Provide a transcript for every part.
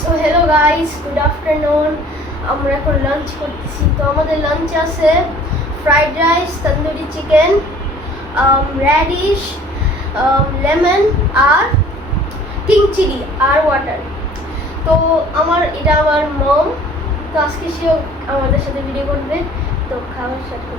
So hello guys, good afternoon. আমরা এখন lunch করতেছি। তো আমাদের লাঞ্চে আছে fried rice, tandoori chicken, radish, lemon আর কিং চিলি আর ওয়াটার। তো এটা আমার মম। তো আজকে সেও আমাদের সাথে ভিডিও করবে। তো খাওয়ার সাথে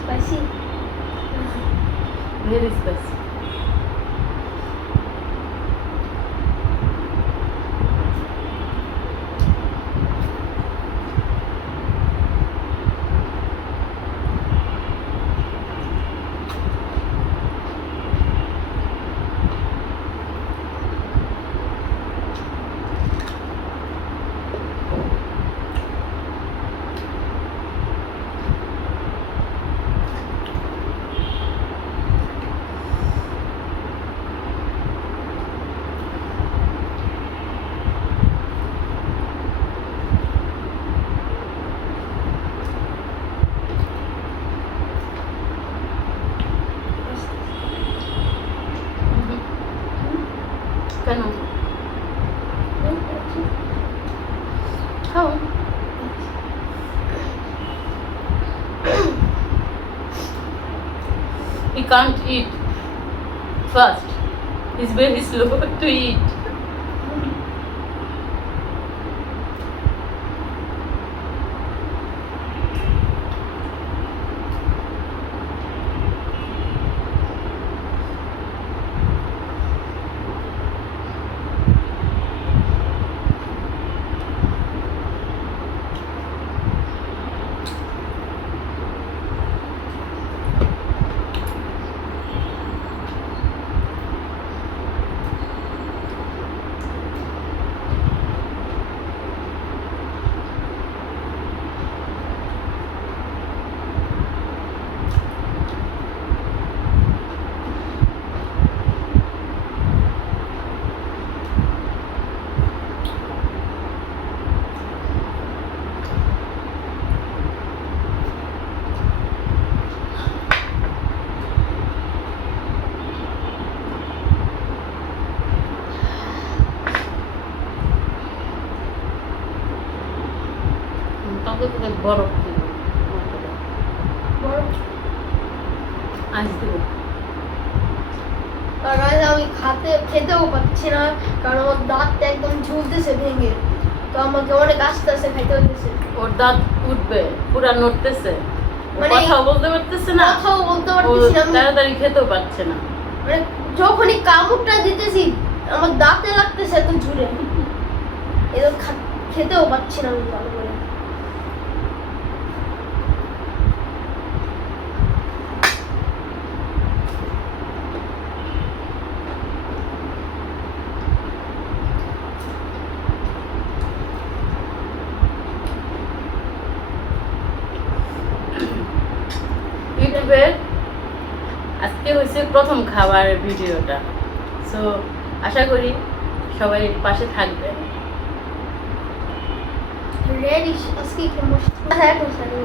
স্পাইসি। Very spicy. কেন খাও he can't eat fast, he's very slow to eat. আজ দেবো। আর guys, আমি খেতেও পাচ্ছি না, কারণ আমার দাঁতটা একদম ঝুলতেছে ভেঙে। তো আমাকে অনেক আস্তে আস্তে খাইতে হচ্ছে। ওর দাঁত উঠবে, পুরা নড়তেছে, ও মানে কথাও বলতে পারতেছে না, কথাও বলতে ও পারতেছি না আমি। তাড়াতাড়ি খেতেও পারছে না। মানে যখনই কামড়টা দিতেছি আমার দাঁতে লাগতেছে এত ঝুলে, এদের খেতেও পাচ্ছি না আমি ভালো করে। ইউটিউবের আজকে হয়েছে প্রথম খাবার ভিডিওটা, সো আশা করি সবাই পাশে থাকবে। রেডিশ আজকে কি মস্ত হ্যাঁ কোসানি।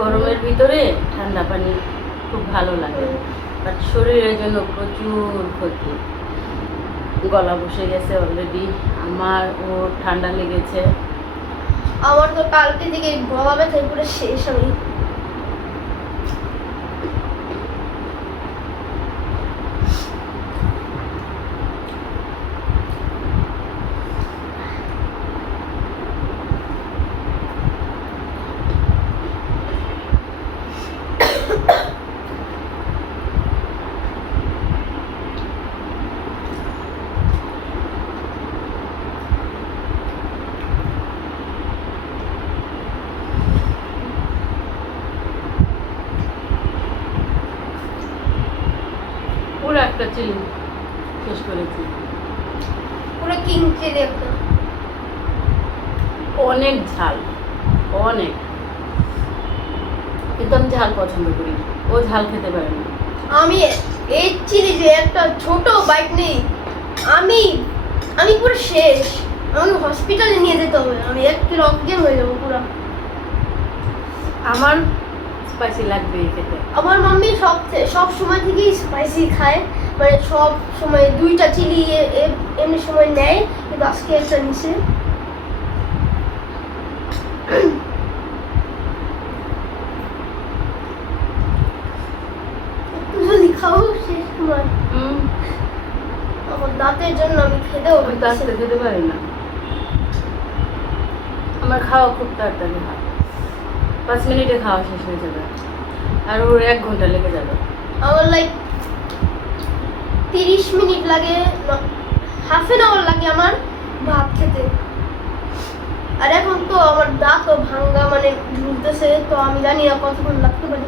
গরমের ভিতরে ঠান্ডা পানি খুব ভালো লাগে, বাট শরীরের জন্য প্রচুর ক্ষতি। গলা বসে গেছে অলরেডি আমার, ও ঠান্ডা লেগেছে। আমার তো কালকে থেকে গলা ব্যথায় পুরো শেষ আমি। পুরো একটা চিলি শেষ করেছি। পুরো কিং চিলি একটা। অনেক ঝাল, অনেক, কিন্তু আমি ঝাল পছন্দ করি, ও ঝাল খেতে পারে না। আমি এই চিলি যে একটা ছোট বাইট নেই, আমি আমি পুরো শেষ। আমাকে হসপিটালে নিয়ে যেতে হবে, আমি 1 কিলো অজ্ঞান হয়ে যাবো পুরো। আমার স্পাইসি লাগবে খেতে। আমার মাম্মি সব সময় থেকেই স্পাইসি খায়, মানে সব সময় 2টা চিলি এমনি সময় নেয়, কিন্তু আজকে একটা নিছে। একটু যদি খাও শেষ তোমার। আমার দাঁতের জন্য আমি খেতেও আমি তো আজকে খেতে পারি না, আমার খাওয়া খুব তাড়াতাড়ি হয়, 5 মিনিটে খাওয়া শেষ হয়ে যাবে, আর ওর 1 ঘন্টা লেগে যাবে। আমার লাইক 30 মিনিট লাগে, হাফ এন আওয়ার লাগে আমার ভাত খেতে। আর এখন তো আমার দাঁতও ভাঙ্গা, মানে ঝুলতেছে, তো আমি জানি না কতক্ষণ লাগতে পারে।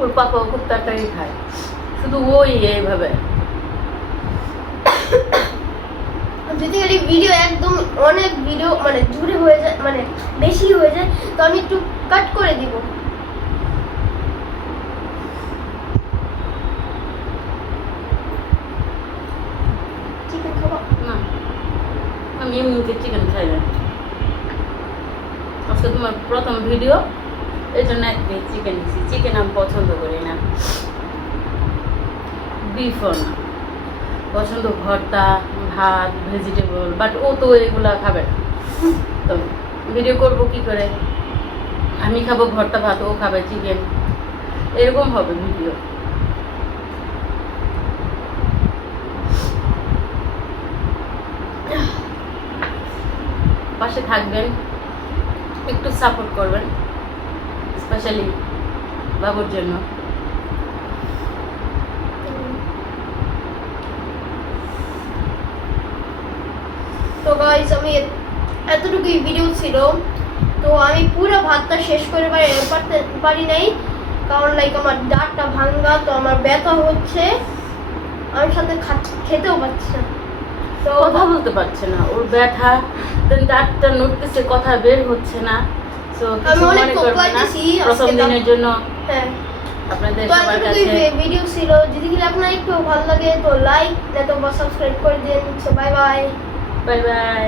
ওর পাপাও খুব তাড়াতাড়ি খায়, শুধু ওই এইভাবে। বেসিক্যালি ভিডিও একদম অনেক ভিডিও মানে জুড়ে হয়ে যায়, মানে বেশি হয়ে যায়, তো আমি একটু কাট করে দিব। চিকেন খাবো না, আমি এমনিতে চিকেন খাই না। আজকে তোমার প্রথম ভিডিও, এই জন্য 1 প্লেট চিকেন দিচ্ছি। চিকেন আমি পছন্দ করি না, বিফও না পছন্দ, ভর্তা, ভাত, ভেজিটেবল, বাট ও তো এগুলা খাবে না। তো ভিডিও করবো কি করে? আমি খাবো ভর্তা ভাত, ও খাবে চিকেন, এরকম হবে ভিডিও। পাশে থাকবেন, একটু সাপোর্ট করবেন, স্পেশালি বাবুর জন্য। তো গাইস, আমি এতটুকুই ভিডিও ছিল, তো আমি পুরো ভাতটা শেষ করে পারি নাই, কারণ লাইক আমার দাঁতটা ভাঙ্গা, তো আমার ব্যথা হচ্ছে, আমি সাথে খেতেও পাচ্ছি না। তো কথা বলতে পারছে না, ওর ব্যথা, দেন দাঁতটা নড়তেছে, কথা বের হচ্ছে না। সো আমি কিছু অনেক মনে করবেন না, কোকলাইতেছি প্রথম আজকে দিনের জন্য হ্যাঁ আপনাদের তো সবার এতটুকুই কাছে ভিডিও ছিল, যদি আপনার একটু ভালো লাগে তো লাইক নয়তো সাবস্ক্রাইব করে দিন। So bye bye. Bye bye.